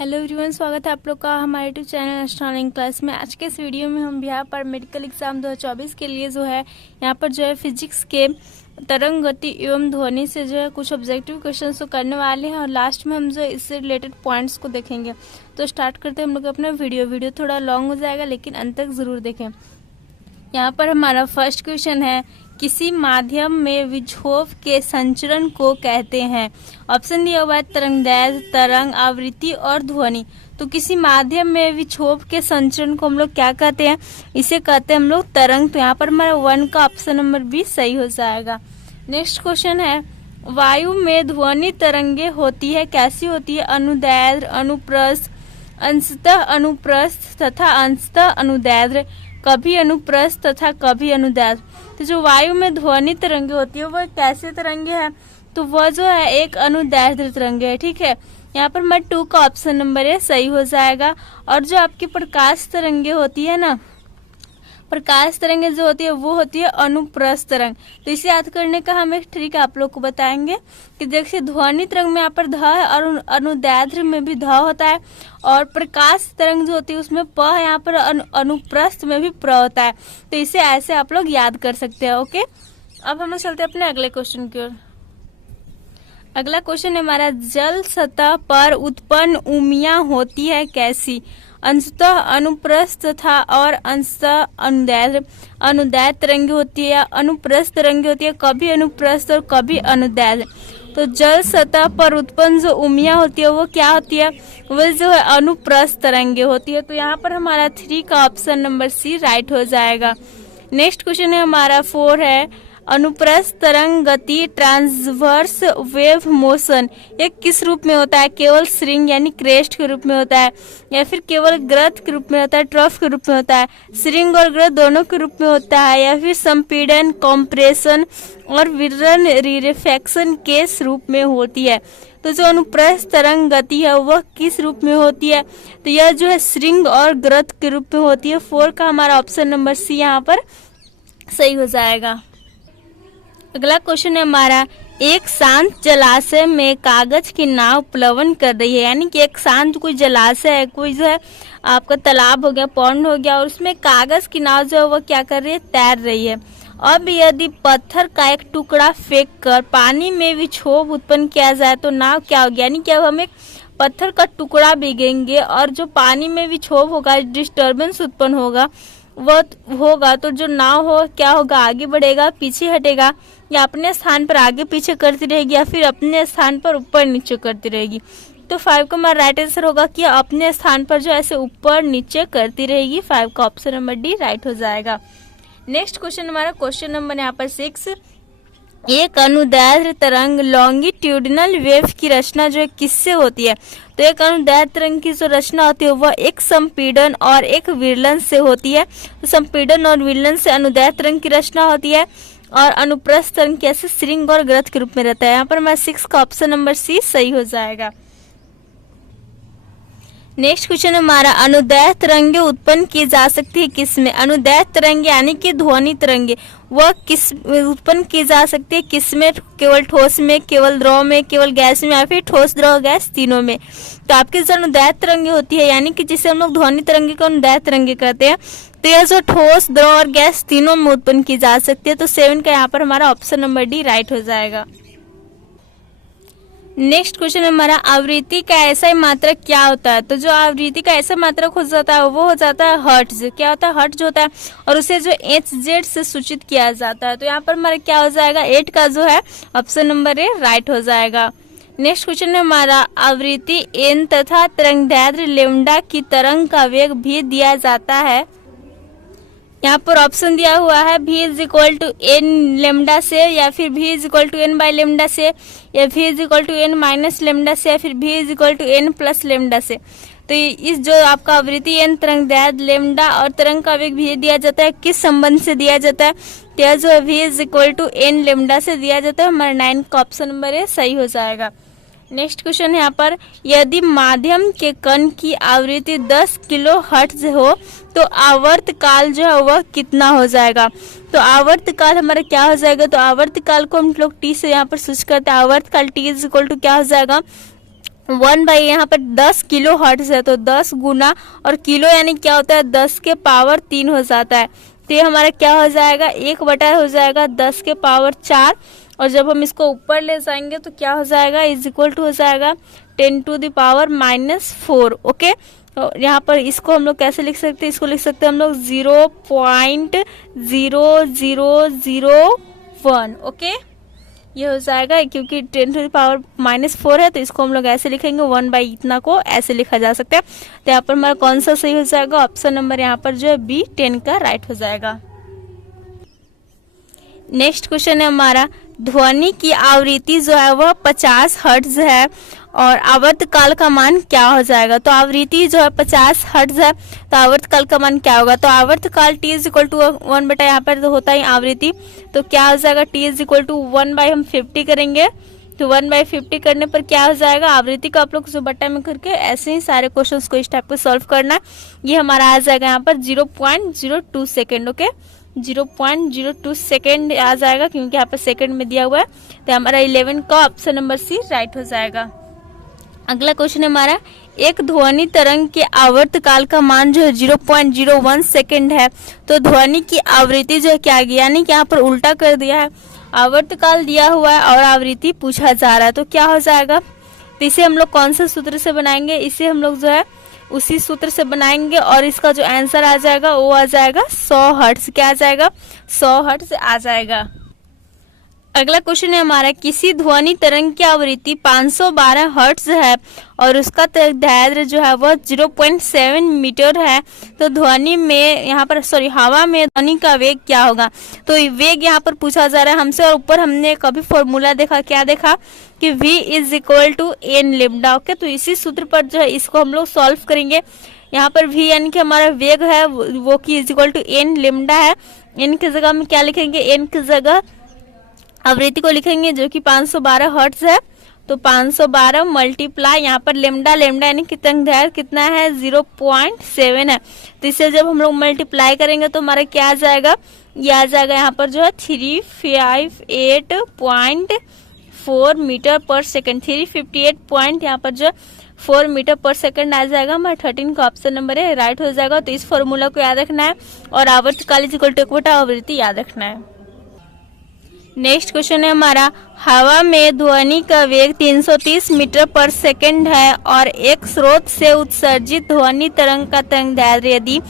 Hello everyone, स्वागत है आप लोग का हमारे यूट्यूब चैनल एस्ट्रोनॉमिकल क्लास में। आज के इस वीडियो में हम बिहार पर मेडिकल एग्जाम 2024 के लिए जो है यहाँ पर जो है फिजिक्स के तरंग गति एवं ध्वनि से जो है कुछ ऑब्जेक्टिव क्वेश्चंस को करने वाले हैं और लास्ट में हम जो है इससे रिलेटेड पॉइंट्स को देखेंगे। तो स्टार्ट करते हैं हम लोग अपना वीडियो थोड़ा लॉन्ग हो जाएगा लेकिन अंत तक जरूर देखें। यहाँ पर हमारा फर्स्ट क्वेश्चन है, किसी माध्यम में विक्षोभ के संचरण को कहते हैं। ऑप्शन दिया हुआ है तरंगदैर्घ्य, तरंग आवृत्ति और ध्वनि। तो किसी माध्यम में विक्षोभ के संचरण को हम लोग क्या कहते हैं? इसे कहते हैं हम लोग तरंग। तो यहाँ पर हमारा 1 का ऑप्शन नंबर बी सही हो जाएगा। नेक्स्ट क्वेश्चन है, वायु में ध्वनि तरंगे होती है, कैसी होती है? अनुदैर्घ्य, अनुप्रस्थ, अंशतः अनुप्रस्थ तथा अंशतः अनुदैर्घ्य, कभी अनुप्रस्थ तथा कभी अनुदैर्घ्य। तो जो वायु में ध्वनि तरंगे होती है वह कैसे तरंगे है? तो वह जो है एक अनुदैर्घ्य तरंगे है। ठीक है, यहाँ पर मैं 2 का ऑप्शन नंबर ए सही हो जाएगा। और जो आपकी प्रकाश तरंगे होती है ना, प्रकाश तरंगे जो होती है वो होती है अनुप्रस्थ तरंग। तो इसे याद करने का हम एक ट्रिक आप लोग को बताएंगे कि देखिए ध्वनि तरंग में यहाँ पर ध है और अनुदैर्घ्य में भी ध होता है और प्रकाश तरंग जो होती है उसमें प है, यहाँ पर अनुप्रस्थ में भी प्र होता है। तो इसे ऐसे आप लोग याद कर सकते हैं। ओके, अब हम चलते हैं अपने अगले क्वेश्चन की ओर। अगला क्वेश्चन है हमारा, जल सतह पर उत्पन्न उमियां होती है कैसी? अंशतः अनुप्रस्थ तथा और अंशतः अनुदैर्घ्य। अनुदैर्घ्य तरंगे होती है, अनुप्रस्थ तरंगे होती है, कभी अनुप्रस्थ और कभी अनुदैर्घ्य। तो जल सतह पर उत्पन्न जो उमियां होती है वो क्या होती है? वो जो है अनुप्रस्थ तरंगे होती है। तो यहाँ पर हमारा 3 का ऑप्शन नंबर सी राइट हो जाएगा। नेक्स्ट क्वेश्चन है हमारा 4 है, अनुप्रस्थ तरंग गति ट्रांसवर्स वेव मोशन ये किस रूप में होता है? केवल श्रृंग यानी क्रेस्ट के रूप में होता है, या फिर केवल ग्रथ के रूप में होता है, ट्रफ के रूप में होता है, श्रृंग और ग्रथ दोनों के रूप में होता है, या फिर संपीड़न, कॉम्प्रेशन और विरन रिफ्रैक्शन के रूप में होती है? तो जो अनुप्रस्थ तरंग गति है वह किस रूप में होती है? तो यह जो है श्रृंग और ग्रथ के रूप में होती है। 4 का हमारा ऑप्शन नंबर सी यहाँ पर सही हो जाएगा। अगला क्वेश्चन है हमारा, एक शांत जलाशय में कागज की नाव प्लवन कर रही है, यानी कि एक शांत कोई जलाशय है, कोई जो है आपका तालाब हो गया, पौंड हो गया, और उसमें कागज की नाव जो है वह क्या कर रही है? तैर रही है। अब यदि पत्थर का एक टुकड़ा फेंक कर पानी में विक्षोभ उत्पन्न किया जाए तो नाव क्या होगी? यानी कि अब हम एक पत्थर का टुकड़ा भीगेंगे और जो पानी में विक्षोभ होगा, डिस्टर्बेंस उत्पन्न होगा, वो होगा तो जो नाव हो क्या होगा? आगे बढ़ेगा, पीछे हटेगा, या अपने स्थान पर आगे पीछे करती रहेगी, या फिर अपने स्थान पर ऊपर नीचे करती रहेगी? तो 5 का हमारा राइट आंसर होगा कि अपने स्थान पर जो ऐसे ऊपर नीचे करती रहेगी। 5 का ऑप्शन नंबर डी राइट हो जाएगा। नेक्स्ट क्वेश्चन हमारा क्वेश्चन नंबर यहाँ पर 6, एक अनुदैर्घ्य तरंग लॉन्गिट्यूडिनल वेव की रचना जो है किससे होती है? तो एक अनुदैर्घ्य तरंग की जो रचना होती है वह एक संपीड़न और एक विरलन से होती है। तो संपीड़न और विरलन से अनुदैर्घ्य तरंग की रचना होती है और अनुप्रस्थ तरंग कैसे श्रृंग और ग्रथ के रूप में रहता है। यहाँ पर हमारा 6 का ऑप्शन नंबर सी सही हो जाएगा। नेक्स्ट क्वेश्चन हमारा, अनुदैर्घ्य तरंगे उत्पन्न की जा सकती है किसमें? अनुदैर्घ्य तरंगे यानी कि ध्वनि तरंगे वह किस उत्पन्न की जा सकती है? किसमें? केवल ठोस में, केवल द्रव में, केवल गैस में, या फिर ठोस द्रव गैस तीनों में? तो आपकी जो अनुदैर्घ्य तरंगे होती है यानी कि जिसे हम लोग ध्वनि तरंगे को अनुदैर्घ्य तरंगे कहते हैं, तो यह जो ठोस द्रव और गैस तीनों में उत्पन्न की जा सकती है। तो 7 का यहाँ पर हमारा ऑप्शन नंबर डी राइट हो जाएगा। नेक्स्ट क्वेश्चन हमारा, आवृत्ति का ऐसा मात्रक क्या होता है? तो जो आवृत्ति का ऐसा मात्रक हो जाता है वो हो जाता है हर्ट्ज। क्या होता है? हर्ट्ज होता है, और उसे जो HZ से सूचित किया जाता है। तो यहाँ पर हमारा क्या हो जाएगा? 8 का जो है ऑप्शन नंबर ए राइट हो जाएगा। नेक्स्ट क्वेश्चन है हमारा, आवृत्ति n तथा तरंगदैर्घ्य लैम्डा की तरंग का वेग भी दिया जाता है। यहाँ पर ऑप्शन दिया हुआ है v is equal to N lambda से, या फिर v is equal to N by lambda से, या v is equal to N minus lambda से, या फिर v is equal to N plus lambda से। तो इस जो आपका आवृत्ति एन, तरंगदैर्घ्य लेमडा और तरंग का वेग भी दिया जाता है, किस संबंध से दिया जाता है? तो यह जो है v is equal to N lambda से दिया जाता है। हमारा 9 का ऑप्शन नंबर ए सही हो जाएगा। नेक्स्ट क्वेश्चन है यहाँ पर, यदि माध्यम के कण की आवृत्ति 10 किलो हर्ट्ज हो तो आवर्त काल जो है वह कितना हो जाएगा? तो आवर्त काल हमारा क्या हो जाएगा? तो आवर्त काल को हम लोग टी से यहाँ पर सूच करते हैं। आवर्त काल टी इज इक्वल टू क्या हो जाएगा? 1 बाई यहाँ पर 10 किलो हर्ट्ज है, तो 10 गुना और किलो यानी क्या होता है 10 के पावर 3 हो जाता है। तो ये हमारा क्या हो जाएगा 1 हो जाएगा 10 के पावर 4, और जब हम इसको ऊपर ले जाएंगे तो क्या हो जाएगा इज इक्वल टू हो जाएगा 10 टू द पावर -4। ओके, तो यहाँ पर इसको हम लोग कैसे लिख सकते हैं, इसको लिख सकते हैं हम लोग 0.0001। ओके, ये हो जाएगा क्योंकि 10 टू द पावर -4 है, तो इसको हम लोग ऐसे लिखेंगे 1 बाई इतना को ऐसे लिखा जा सकता है। तो यहाँ पर हमारा कौन सा सही हो जाएगा, ऑप्शन नंबर यहाँ पर जो है बी 10 का राइट हो जाएगा। नेक्स्ट क्वेश्चन है हमारा, ध्वनि की आवृत्ति जो है वह 50 हर्ट्ज है और आवर्तकाल का मान क्या हो जाएगा। तो आवृत्ति जो है 50 हर्ट्ज है, तो आवर्तकाल का मान क्या होगा। तो आवर्तकाल t इज इक्वल टू 1 बटा यहाँ पर तो होता है आवृत्ति, तो क्या हो जाएगा t is equal to 1 by हम 50 करेंगे, तो 1 बाई 50 करने पर क्या हो जाएगा आवृत्ति का आप लोग जो बटा में करके ऐसे ही सारे क्वेश्चंस को इस टाइप को सॉल्व करना है। ये हमारा आ जाएगा यहाँ पर 0.02 सेकेंड। ओके, 0.02 सेकेंड आ जाएगा क्योंकि यहाँ पर सेकेंड में दिया हुआ है, तो हमारा 11 का ऑप्शन नंबर सी राइट हो जाएगा। अगला क्वेश्चन है हमारा, एक ध्वनि तरंग के आवर्तकाल का मान जो है 0.01 सेकेंड है, तो ध्वनि की आवृत्ति जो है क्या आ गया, यानी कि यहाँ पर उल्टा कर दिया है, आवर्तकाल दिया हुआ है और आवृत्ति पूछा जा रहा है, तो क्या हो जाएगा। तो इसे हम लोग कौन से सूत्र से बनाएंगे, इसे हम लोग जो है उसी सूत्र से बनाएंगे और इसका जो आंसर आ जाएगा वो आ जाएगा 100 हर्ट्ज। क्या आ जाएगा 100 हर्ट्ज आ जाएगा। अगला क्वेश्चन है हमारा, किसी ध्वनि तरंग की आवृत्ति 512 हर्ट्ज है और उसका दायरा जो है वह 0.7 मीटर है, तो ध्वनि में यहाँ पर हवा में ध्वनि का वेग क्या होगा। तो वेग यहाँ पर पूछा जा रहा है हमसे, और ऊपर हमने कभी फॉर्मूला देखा, क्या देखा कि v is equal to N lambda. Okay, तो इसी सूत्र पर जो है इसको हम लोग सॉल्व करेंगे। यहाँ पर v यानी कि हमारा वेग है वो की is equal to N lambda है, एन की जगह में क्या लिखेंगे, एन की जगह आवृत्ति को लिखेंगे जो कि 512 हर्ट्ज है, तो 512 मल्टीप्लाई यहाँ पर लेमडा यानी कि तरंगदैर्घ्य कितना है 0.7 है, तो इसे जब हम लोग मल्टीप्लाई करेंगे तो हमारा क्या आ जाएगा, ये आ जाएगा यहाँ पर जो है 358.4 मीटर पर सेकेंड, 358 पॉइंट यहाँ पर जो 4 मीटर पर सेकंड आ जाएगा। हमारा 13 का ऑप्शन नंबर है राइट हो जाएगा। तो इस फॉर्मूला को याद रखना है और आवर्तकाल इज इक्वल टू 1 बटा आवृत्ति याद रखना है। नेक्स्ट क्वेश्चन है हमारा, हवा में ध्वनि का वेग 330 मीटर पर सेकंड है और एक स्रोत से उत्सर्जित ध्वनि तरंग का तरंगदैर्घ्य यदि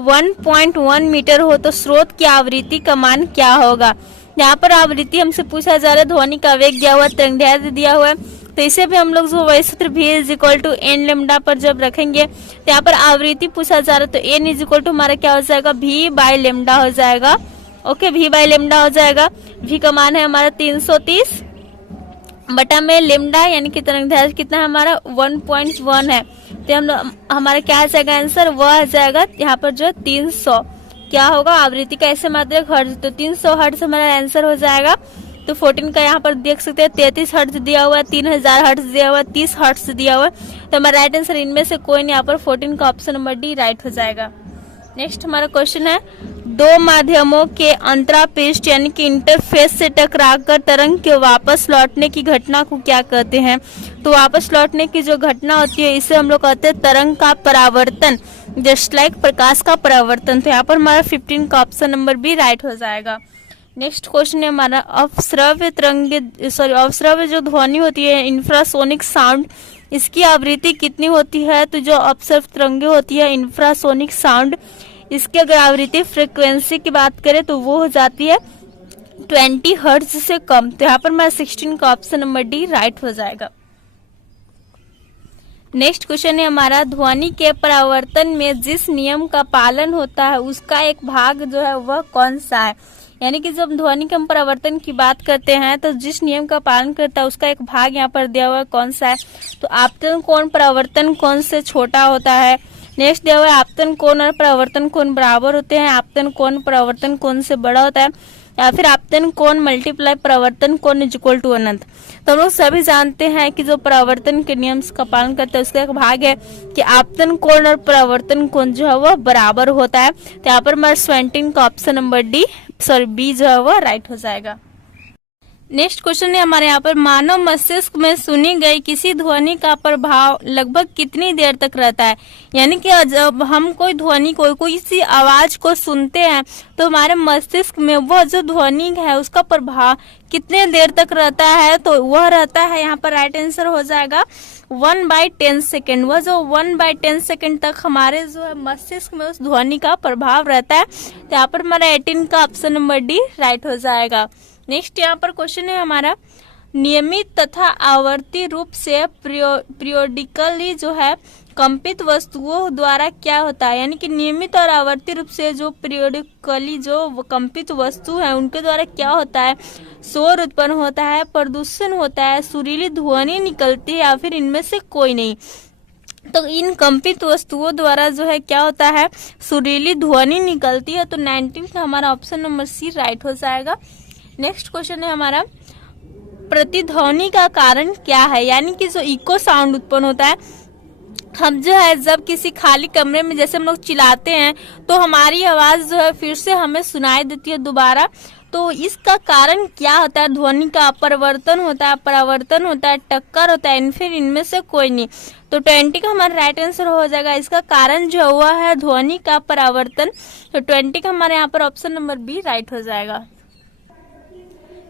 1.1 मीटर हो तो स्रोत की आवृत्ति का मान क्या होगा। यहाँ पर आवृत्ति हमसे पूछा जा रहा है, ध्वनि का वेग दिया हुआ, तरंगदैर्घ्य दिया हुआ है, तो इसे भी हम लोग जो वही सूत्र v is equal to N lambda पर जब रखेंगे तो यहाँ पर आवृत्ति पूछा जा रहा है, तो एन इज इक्वल टू हमारा क्या हो जाएगा v बाय लेमडा हो जाएगा। ओके, v बाय लेमडा हो जाएगा। v का मान है हमारा 330 बटा में लेमडा यानी कि तरंगदैर्घ्य कितना है हमारा 1.1 है, तो हम हमारा क्या आ जाएगा आंसर, वह आ जाएगा यहाँ पर जो 300 क्या होगा आवृत्ति का ऐसे मात्रक हर्ट्ज, तो 300 हर्ट्ज हमारा आंसर हो जाएगा। तो 14 का यहाँ पर देख सकते हैं 33 हर्ट्ज दिया हुआ है, 3000 हर्ट्ज दिया हुआ है, 30 हर्ट्ज दिया हुआ है, तो हमारा राइट आंसर इनमें से कोई नहीं, यहाँ पर 14 का ऑप्शन नंबर डी राइट हो जाएगा। नेक्स्ट हमारा क्वेश्चन है, दो माध्यमों के अंतरापृष्ठ यानी कि इंटरफेस से टकराकर तरंग के वापस लौटने की घटना को क्या कहते हैं। तो वापस लौटने की जो घटना होती है इसे हम लोग कहते हैं तरंग का परावर्तन, जस्ट लाइक प्रकाश का परावर्तन। तो यहाँ पर हमारा 15 का ऑप्शन नंबर बी राइट हो जाएगा। नेक्स्ट क्वेश्चन है हमारा, अवश्रव्य जो ध्वनि होती है इंफ्रासोनिक साउंड, इसकी आवृत्ति कितनी होती है। तो जो अपसर्व तरंगे होती है इंफ्रासोनिक साउंड, इसकी अगर आवृत्ति फ्रीक्वेंसी की बात करें तो वो हो जाती है 20 हर्ट्ज से कम। तो यहाँ पर हमारा 16 का ऑप्शन नंबर डी राइट हो जाएगा। नेक्स्ट क्वेश्चन है हमारा, ध्वनि के परावर्तन में जिस नियम का पालन होता है उसका एक भाग जो है वह कौन सा है। यानी कि जब ध्वनि के हम परावर्तन की बात करते हैं तो जिस नियम का पालन करता है उसका एक भाग यहाँ पर दिया हुआ है, कौन सा है। तो आपतन कोण परावर्तन कोण से छोटा होता है। नेक्स्ट दिया हुआ है आपतन कोण और परावर्तन कोण बराबर होते हैं, आपतन कोण परावर्तन कोण से बड़ा होता है, या फिर आपतन कोण मल्टीप्लाई परावर्तन कोण इज इक्वल टू अनंत। तो हम लोग सभी जानते हैं कि जो परावर्तन के नियम का पालन करता है उसका एक भाग है कि आपतन कोण और परावर्तन कोण जो है वह बराबर होता है। तो यहाँ पर हमारा 17 का ऑप्शन नंबर बी जो है वह राइट हो जाएगा। नेक्स्ट क्वेश्चन है हमारे यहाँ पर, मानव मस्तिष्क में सुनी गई किसी ध्वनि का प्रभाव लगभग कितनी देर तक रहता है। यानी कि जब हम कोई ध्वनि कोई सी आवाज को सुनते हैं तो हमारे मस्तिष्क में वह जो ध्वनि है उसका प्रभाव कितने देर तक रहता है, तो वह रहता है यहाँ पर राइट आंसर हो जाएगा 1/10 सेकेंड। वह जो 1/10 सेकेंड तक हमारे जो है मस्तिष्क में उस ध्वनि का प्रभाव रहता है। तो यहाँ पर हमारा 18 का ऑप्शन नंबर डी राइट हो जाएगा। नेक्स्ट यहाँ पर क्वेश्चन है हमारा, नियमित तथा आवर्ती रूप से पीरियोडिकली जो है कंपित वस्तुओं द्वारा क्या होता है। यानी कि नियमित और आवर्ती रूप से जो पीरियोडिकली जो कंपित वस्तु है उनके द्वारा क्या होता है, शोर उत्पन्न होता है, प्रदूषण होता है, सुरीली ध्वनि निकलती है या फिर इनमें से कोई नहीं। तो इन कंपित वस्तुओं द्वारा जो है क्या होता है, सुरीली ध्वनि निकलती है। तो 19 का हमारा ऑप्शन नंबर सी राइट हो जाएगा। नेक्स्ट क्वेश्चन है हमारा, प्रतिध्वनि का कारण क्या है। यानी कि जो इको साउंड उत्पन्न होता है, हम जो है जब किसी खाली कमरे में जैसे हम लोग चिल्लाते हैं तो हमारी आवाज जो है फिर से हमें सुनाई देती है दोबारा। तो इसका कारण क्या होता है, ध्वनि का परिवर्तन होता है, परावर्तन होता है, टक्कर होता है, फिर इनमें से कोई नहीं। तो 20 का हमारा राइट आंसर हो जाएगा। इसका कारण जो हुआ है ध्वनि का परावर्तन। तो 20 का हमारे यहाँ पर ऑप्शन नंबर बी राइट हो जाएगा।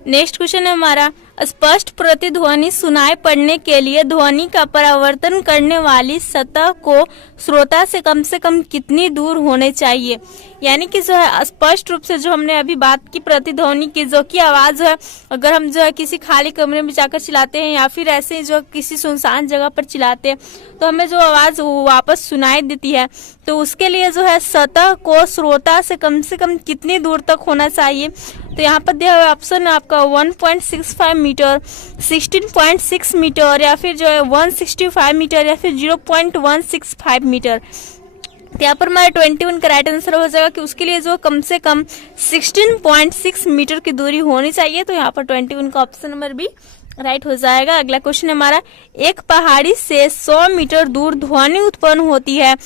नेक्स्ट क्वेश्चन है हमारा, स्पष्ट प्रतिध्वनि सुनाई पड़ने के लिए ध्वनि का परावर्तन करने वाली सतह को श्रोता से कम कितनी दूर होने चाहिए। यानी कि जो है स्पष्ट रूप से जो हमने अभी बात की प्रतिध्वनि की, जो की आवाज है अगर हम जो है किसी खाली कमरे में जाकर चिल्लाते हैं या फिर ऐसे जो किसी सुनसान जगह पर चिल्लाते हैं तो हमें जो आवाज वापस सुनाई देती है, तो उसके लिए जो है सतह को श्रोता से कम कितनी दूर तक होना चाहिए। तो यहाँ पर दिया हुआ ऑप्शन है आपका 1.65 मीटर, 16.6 मीटर या फिर जो है 165 मीटर या फिर 0.165 मीटर। तो यहाँ पर हमारा 21 का राइट आंसर हो जाएगा कि उसके लिए जो कम से कम 16.6 मीटर की दूरी होनी चाहिए। तो यहाँ पर 21 का ऑप्शन नंबर बी राइट हो जाएगा। अगला क्वेश्चन हमारा, एक पहाड़ी से 100 मीटर दूर ध्वनि उत्पन्न होती है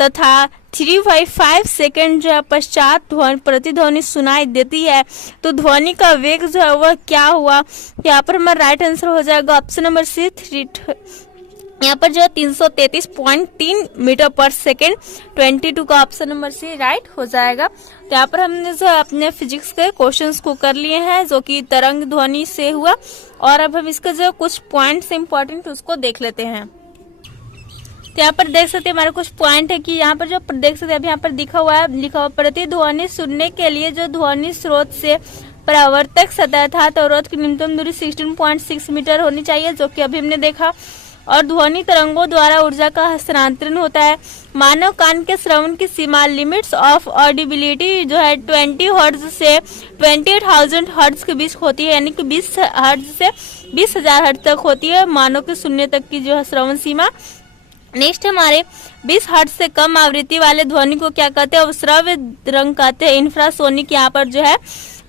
तथा 3/5 सेकेंड जो है पश्चात प्रतिध्वनि सुनाई देती है, तो ध्वनि का वेग जो है वह क्या हुआ। यहाँ पर हमारा राइट आंसर हो जाएगा ऑप्शन नंबर सी। यहाँ पर जो है 333.3 मीटर पर सेकेंड। 22 का ऑप्शन नंबर सी राइट हो जाएगा। तो यहाँ पर हमने जो है अपने फिजिक्स के क्वेश्चंस को कर लिए हैं जो कि तरंग ध्वनि से हुआ, और अब हम इसके जो कुछ पॉइंट्स इंपॉर्टेंट उसको देख लेते हैं। तो यहाँ पर देख सकते हैं हमारे कुछ पॉइंट है कि यहाँ पर जो देख सकते हैं अभी यहाँ पर लिखा हुआ प्रतिध्वनि सुनने के लिए जो ध्वनि स्रोत से परावर्तक सतह था तो अवरोध की न्यूनतम दूरी 16.6 मीटर होनी चाहिए, जो कि अभी हमने देखा। और ध्वनि तरंगों द्वारा ऊर्जा का हस्तांतरण होता है। मानव कान के श्रवण की सीमा लिमिट्स ऑफ ऑडिबिलिटी जो है 20 हर्ट्ज से 28,000 हर्ट्ज के बीच होती है, यानी कि 20 हर्ट्ज से 20,000 हर्ट्ज तक होती है मानव के सुनने तक की जो है श्रवण सीमा। नेक्स्ट हमारे 20 हर्ट्ज से कम आवृत्ति वाले ध्वनि को क्या कहते हैं, श्रव्य तरंग कहते हैं। इंफ्रासोनिक यहाँ पर जो है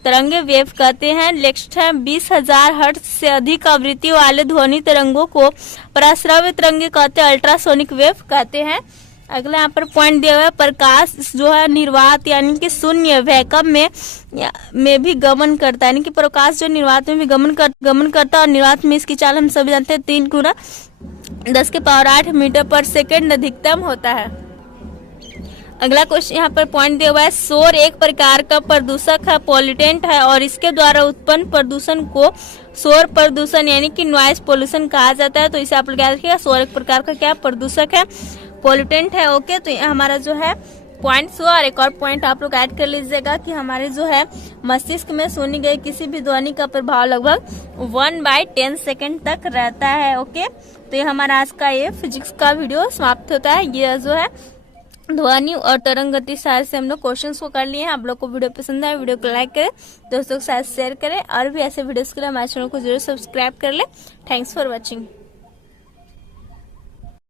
तरंगे वेव कहते हैं। नेक्स्ट है 20,000 हर्ट्ज से अधिक आवृत्ति वाले ध्वनि तरंगों को पराश्रव्य तरंगे कहते हैं, अल्ट्रासोनिक वेव कहते हैं। अगला यहाँ पर पॉइंट दिया हुआ है, प्रकाश जो है निर्वात यानी कि शून्य वैक्यूम में भी गमन करता है, यानी कि प्रकाश जो निर्वात में भी गमन करता है और निर्वात में इसकी चाल हम सभी जानते हैं 3 गुना 10⁸ मीटर पर सेकेंड अधिकतम होता है। अगला क्वेश्चन यहाँ पर पॉइंट दिया हुआ है, शोर एक प्रकार का प्रदूषक है, पॉल्यूटेंट है, और इसके द्वारा उत्पन्न प्रदूषण को शोर प्रदूषण यानी कि नॉइज पोल्यूशन कहा जाता है। तो इसे आप लोग याद रखिएगा, शोर एक प्रकार का क्या प्रदूषक है, पॉल्यूटेंट है। ओके, तो हमारा जो है पॉइंट्स हुआ। और एक और पॉइंट आप लोग ऐड कर लीजिएगा कि हमारे जो है मस्तिष्क में सुनी गई किसी भी ध्वनि का प्रभाव लगभग 1/10 सेकेंड तक रहता है। ओके, तो ये हमारा आज का ये फिजिक्स का वीडियो समाप्त होता है। ये जो है ध्वनि और तरंग गति सार से हम लोग क्वेश्चंस को कर लिए हैं। आप लोग को वीडियो पसंद आए वीडियो को लाइक करें, दोस्तों के साथ शेयर करें, और भी ऐसे वीडियोस के लिए हमारे चैनल को जरूर सब्सक्राइब कर ले। Thanks for watching.